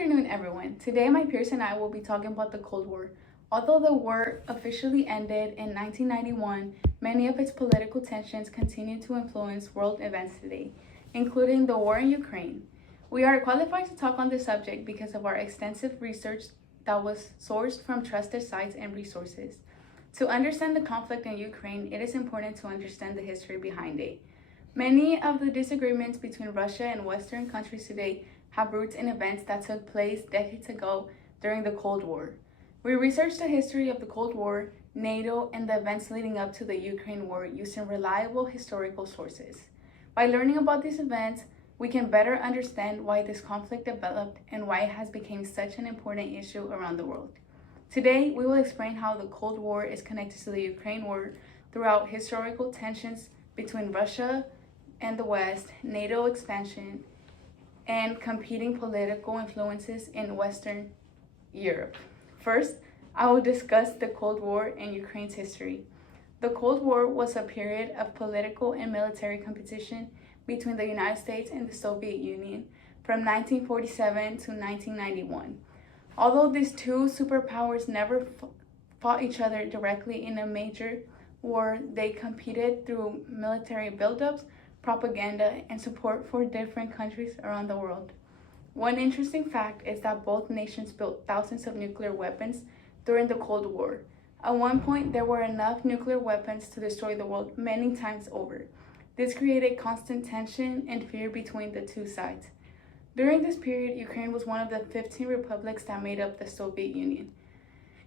afternoon, everyone. Today, my peers and I will be talking about the Cold War. Although the war officially ended in 1991, many of its political tensions continue to influence world events today, including the war in Ukraine. We are qualified to talk on this subject because of our extensive research that was sourced from trusted sites and resources. To understand the conflict in Ukraine, it is important to understand the history behind it. Many of the disagreements between Russia and Western countries today have roots in events that took place decades ago during the Cold War. We researched the history of the Cold War, NATO, and the events leading up to the Ukraine war using reliable historical sources. By learning about these events, we can better understand why this conflict developed and why it has become such an important issue around the world. Today, we will explain how the Cold War is connected to the Ukraine war throughout historical tensions between Russia and the West, NATO expansion, and competing political influences in Western Europe. First, I will discuss the Cold War and Ukraine's history. The Cold War was a period of political and military competition between the United States and the Soviet Union from 1947 to 1991. Although these two superpowers never fought each other directly in a major war, they competed through military buildups, propaganda, and support for different countries around the world. One interesting fact is that both nations built thousands of nuclear weapons during the Cold War. At one point, there were enough nuclear weapons to destroy the world many times over. This created constant tension and fear between the two sides. During this period, Ukraine was one of the 15 republics that made up the Soviet Union.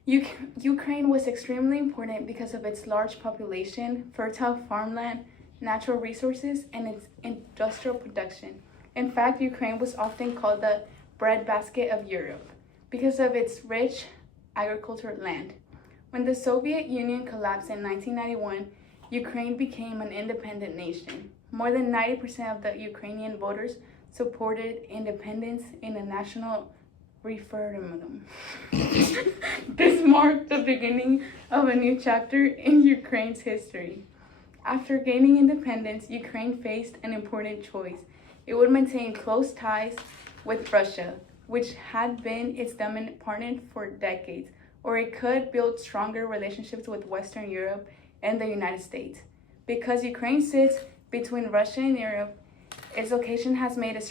Ukraine was extremely important because of its large population, fertile farmland, natural resources, and its industrial production. In fact, Ukraine was often called the breadbasket of Europe because of its rich agricultural land. When the Soviet Union collapsed in 1991, Ukraine became an independent nation. More than 90% of the Ukrainian voters supported independence in a national referendum. This marked the beginning of a new chapter in Ukraine's history. After gaining independence, Ukraine faced an important choice. It would maintain close ties with Russia, which had been its dominant partner for decades, or it could build stronger relationships with Western Europe and the United States. Because Ukraine sits between Russia and Europe, its location has made it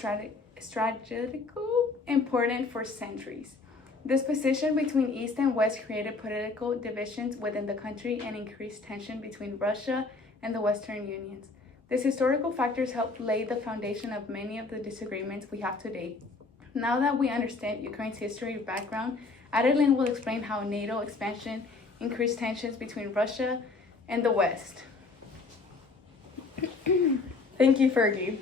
strategically important for centuries. This position between East and West created political divisions within the country and increased tension between Russia and the Western Unions. These historical factors helped lay the foundation of many of the disagreements we have today. Now that we understand Ukraine's history and background, Adeline will explain how NATO expansion increased tensions between Russia and the West. Thank you, Fergie.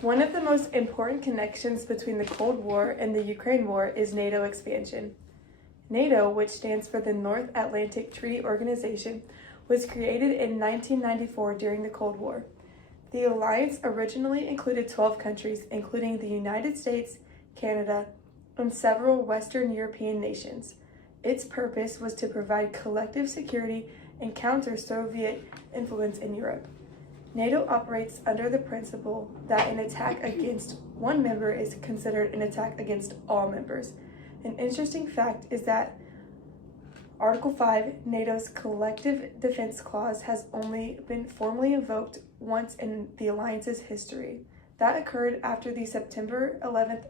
One of the most important connections between the Cold War and the Ukraine War is NATO expansion. NATO, which stands for the North Atlantic Treaty Organization, was created in 1994 during the Cold War. The alliance originally included 12 countries, including the United States, Canada, and several Western European nations. Its purpose was to provide collective security and counter Soviet influence in Europe. NATO operates under the principle that an attack against one member is considered an attack against all members. An interesting fact is that Article 5, NATO's Collective Defense Clause, has only been formally invoked once in the alliance's history. That occurred after the September 11th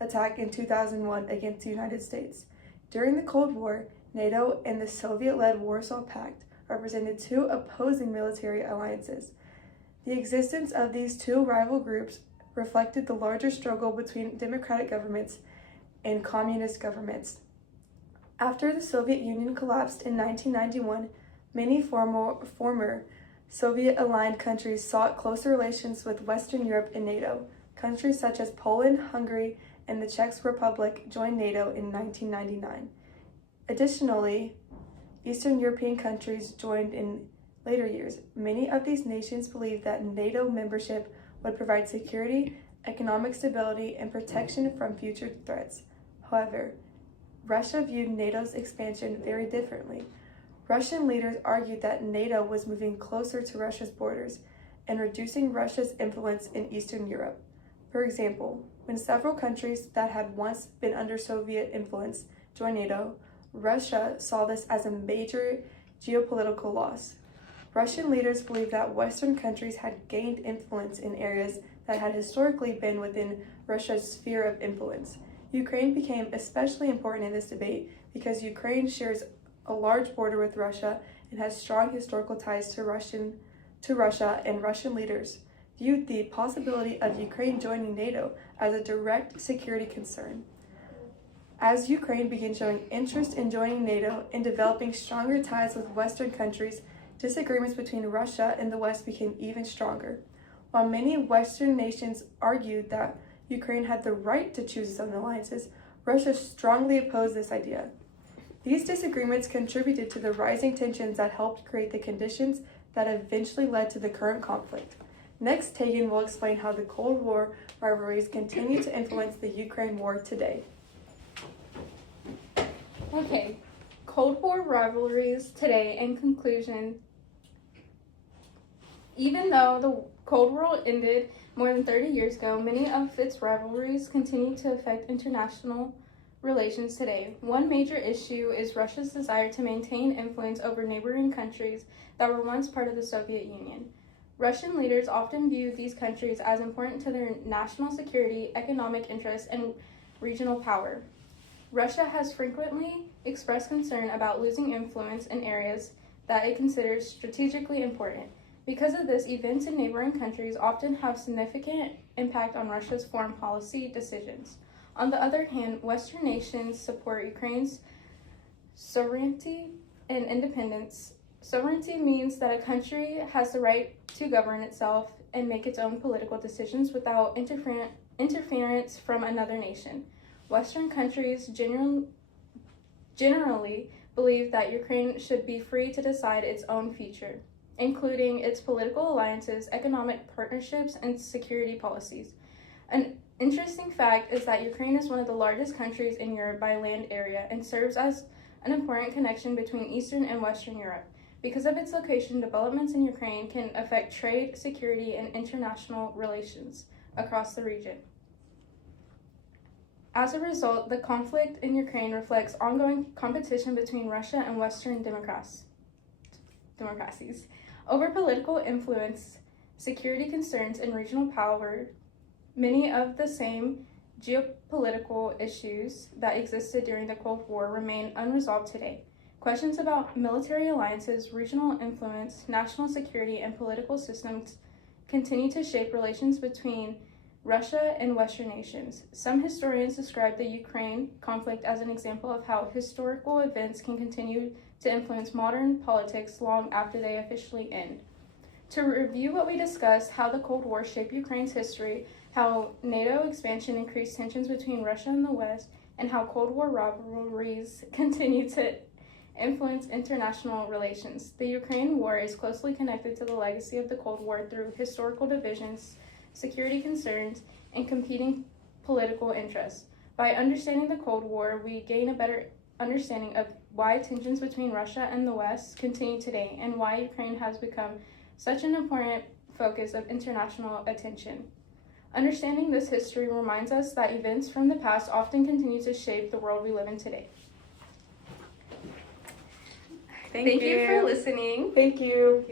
attack in 2001 against the United States. During the Cold War, NATO and the Soviet-led Warsaw Pact represented two opposing military alliances. The existence of these two rival groups reflected the larger struggle between democratic governments and communist governments. After the Soviet Union collapsed in 1991, many former Soviet-aligned countries sought closer relations with Western Europe and NATO. Countries such as Poland, Hungary, and the Czech Republic joined NATO in 1999. Additionally, Eastern European countries joined in later years. Many of these nations believed that NATO membership would provide security, economic stability, and protection from future threats. However, Russia viewed NATO's expansion very differently. Russian leaders argued that NATO was moving closer to Russia's borders and reducing Russia's influence in Eastern Europe. For example, when several countries that had once been under Soviet influence joined NATO, Russia saw this as a major geopolitical loss. Russian leaders believed that Western countries had gained influence in areas that had historically been within Russia's sphere of influence. Ukraine became especially important in this debate because Ukraine shares a large border with Russia and has strong historical ties to Russia, and Russian leaders viewed the possibility of Ukraine joining NATO as a direct security concern. As Ukraine began showing interest in joining NATO and developing stronger ties with Western countries, disagreements between Russia and the West became even stronger. While many Western nations argued that Ukraine had the right to choose its own alliances, Russia strongly opposed this idea. These disagreements contributed to the rising tensions that helped create the conditions that eventually led to the current conflict. Next, Tegan will explain how the Cold War rivalries continue to influence the Ukraine war today. Okay, Cold War rivalries today. In conclusion, even though the Cold War ended more than 30 years ago, many of its rivalries continue to affect international relations today. One major issue is Russia's desire to maintain influence over neighboring countries that were once part of the Soviet Union. Russian leaders often view these countries as important to their national security, economic interests, and regional power. Russia has frequently expressed concern about losing influence in areas that it considers strategically important. Because of this, events in neighboring countries often have significant impact on Russia's foreign policy decisions. On the other hand, Western nations support Ukraine's sovereignty and independence. Sovereignty means that a country has the right to govern itself and make its own political decisions without interference from another nation. Western countries generally believe that Ukraine should be free to decide its own future, including its political alliances, economic partnerships, and security policies. An interesting fact is that Ukraine is one of the largest countries in Europe by land area and serves as an important connection between Eastern and Western Europe. Because of its location, developments in Ukraine can affect trade, security, and international relations across the region. As a result, the conflict in Ukraine reflects ongoing competition between Russia and Western democracies. Over political influence, security concerns, and regional power, many of the same geopolitical issues that existed during the Cold War remain unresolved today. Questions about military alliances, regional influence, national security, and political systems continue to shape relations between Russia and Western nations. Some historians describe the Ukraine conflict as an example of how historical events can continue to influence modern politics long after they officially end. To review what we discussed, how the Cold War shaped Ukraine's history, how NATO expansion increased tensions between Russia and the West, and how Cold War rivalries continue to influence international relations. The Ukraine War is closely connected to the legacy of the Cold War through historical divisions, security concerns, and competing political interests. By understanding the Cold War, we gain a better understanding of why tensions between Russia and the West continue today and why Ukraine has become such an important focus of international attention. Understanding this history reminds us that events from the past often continue to shape the world we live in today. Thank you for listening. Thank you.